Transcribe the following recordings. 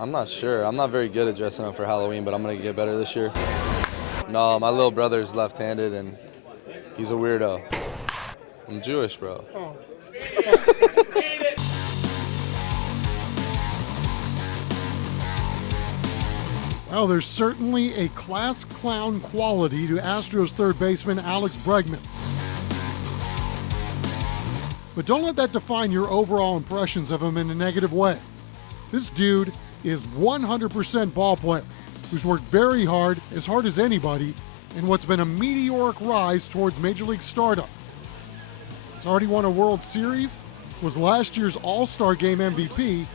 I'm not sure. I'm not very good at dressing up for Halloween, but I'm going to get better this year. No, my little brother's left-handed, and he's a weirdo. I'm Jewish, bro. Oh. Well, there's certainly a class clown quality to Astros third baseman Alex Bregman. But don't let that define your overall impressions of him in a negative way. This dude is 100% ball player, who's worked very hard as anybody, in what's been a meteoric rise towards Major League stardom. He's already won a World Series, was last year's All-Star Game MVP,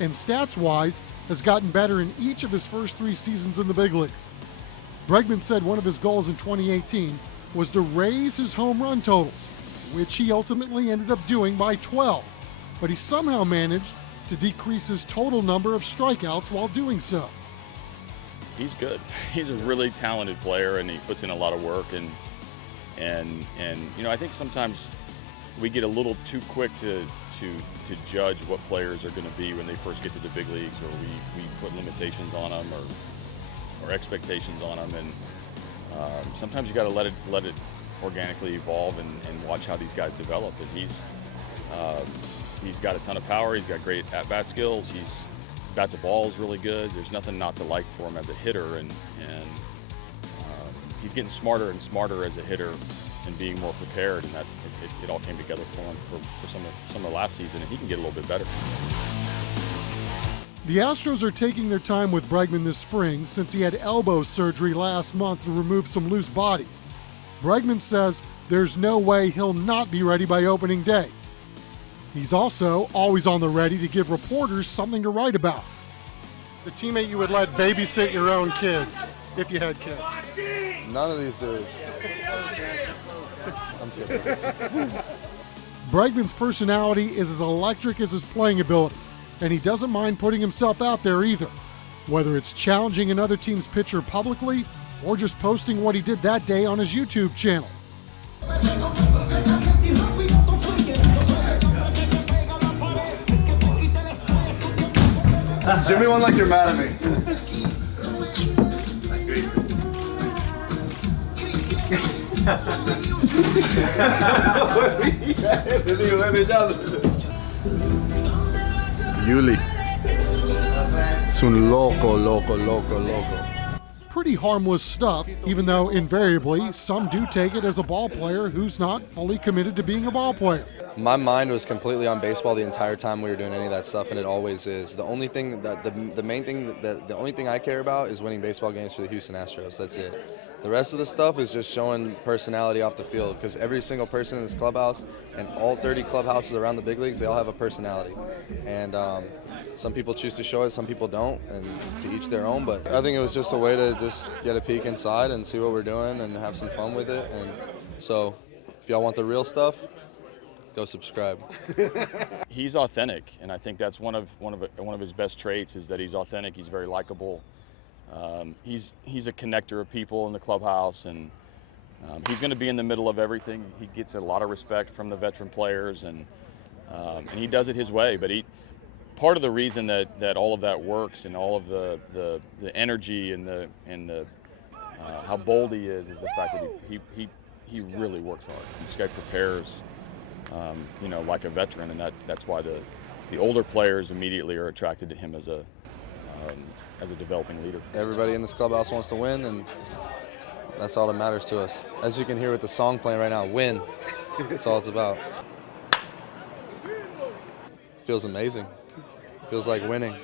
and stats-wise has gotten better in each of his first 3 seasons in the big leagues. Bregman said one of his goals in 2018 was to raise his home run totals, which he ultimately ended up doing by 12, but he somehow managed to decrease his total number of strikeouts while doing so. He's good. He's a really talented player, and he puts in a lot of work. And you know, I think sometimes we get a little too quick to judge what players are going to be when they first get to the big leagues, or we put limitations on them or expectations on them. And sometimes you got to let it organically evolve and watch how these guys develop. And he's got a ton of power. He's got great at-bat skills. He's bats a ball is really good. There's nothing not to like for him as a hitter, and he's getting smarter and smarter as a hitter and being more prepared, and that it all came together for him for some of last season, and he can get a little bit better. The Astros are taking their time with Bregman this spring since he had elbow surgery last month to remove some loose bodies. Bregman says there's no way he'll not be ready by opening day. He's also always on the ready to give reporters something to write about. The teammate you would let babysit your own kids, if you had kids. None of these dudes. I'm kidding. Bregman's personality is as electric as his playing abilities, and he doesn't mind putting himself out there either, whether it's challenging another team's pitcher publicly or just posting what he did that day on his YouTube channel. Give me one like you're mad at me. Yuli. Es un loco. Pretty harmless stuff, even though invariably some do take it as a ball player who's not fully committed to being a ball player. My mind was completely on baseball the entire time we were doing any of that stuff, and it always is. The only thing the only thing I care about is winning baseball games for the Houston Astros. That's it. The rest of the stuff is just showing personality off the field, because every single person in this clubhouse and all 30 clubhouses around the big leagues, they all have a personality. And some people choose to show it, some people don't, and to each their own. But I think it was just a way to just get a peek inside and see what we're doing and have some fun with it. And so if y'all want the real stuff, go subscribe. He's authentic, and I think that's one of his best traits is that he's authentic. He's very likable. He's a connector of people in the clubhouse, and he's going to be in the middle of everything. He gets a lot of respect from the veteran players, and he does it his way. But part of the reason that all of that works and all of the energy and the how bold he is the fact that he really works hard. This guy prepares, you know, like a veteran, and that's why the older players immediately are attracted to him as a developing leader. Everybody in this clubhouse wants to win, and that's all that matters to us. As you can hear with the song playing right now, win. That's all it's about. Feels amazing. Feels like winning.